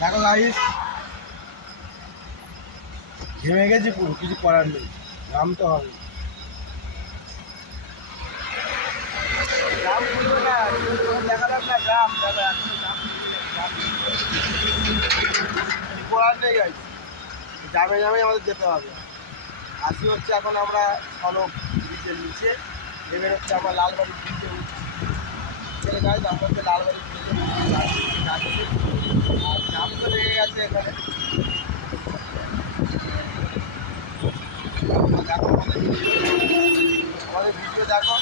দেখো গাইস, ঘেমে গেছি পুরো, কিছু করার নেই, নামতে হবে। গ্রাম খুলবে না, দেখালাম না গ্রাম, দেখো এখন গ্রাম কিছু করার নেই গাইস, গ্রামে গ্রামে আমাদের যেতে হবে। আসি হচ্ছে এখন আমরা সড়ক ব্রিজের নিচে নেমে হচ্ছে আমরা লালবাড়ি ব্রিজে উঠছি গাইস। আমরা হচ্ছে লালবাড়ি ব্রিজে আর জাম তো লেগে গেছে এখানে। দেখো আমাদের ভিডিও দেখো,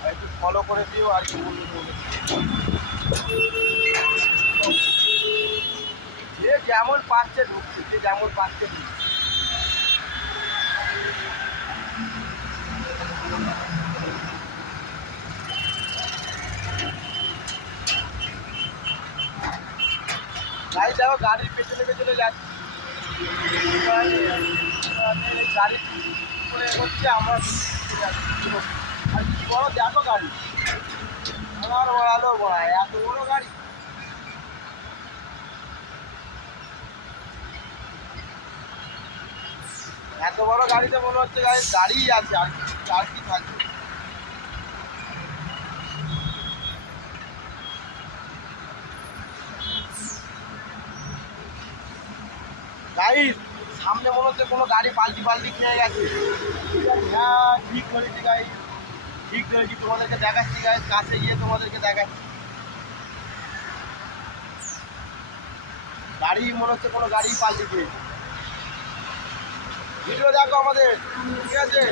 আর একটু ফলো করে দিও আর কি বলবো, যে যেমন পাচ্ছে ঢুকছে, যে যেমন পাচ্ছে ঢুকছে। গাড়ি দেখো, গাড়ির পেছনে পেছনে যাচ্ছে, গাড়ি করে হচ্ছে আমরা আর কি বড় দেখো গাড়ি, আমার বড়ালো বড়া এত বড় গাড়ি। এত বড় গাড়িতে মনে হচ্ছে গাড়িই আছে, আর কি থাকবে। গাইস সামনে মনে হচ্ছে কোনো গাড়ি পাল্টি খেয়ে গেছে। হ্যাঁ ঠিক ধরেছি গাইস, ঠিক ধরেছি, তোমাদেরকে দেখাচ্ছি গাইস, কাছে গিয়ে তোমাদেরকে দেখাচ্ছি। গাড়ি মনে হচ্ছে কোনো গাড়ি পাল্টি খেয়েছে। ভিডিও দেখো আমাদের, ঠিক আছে।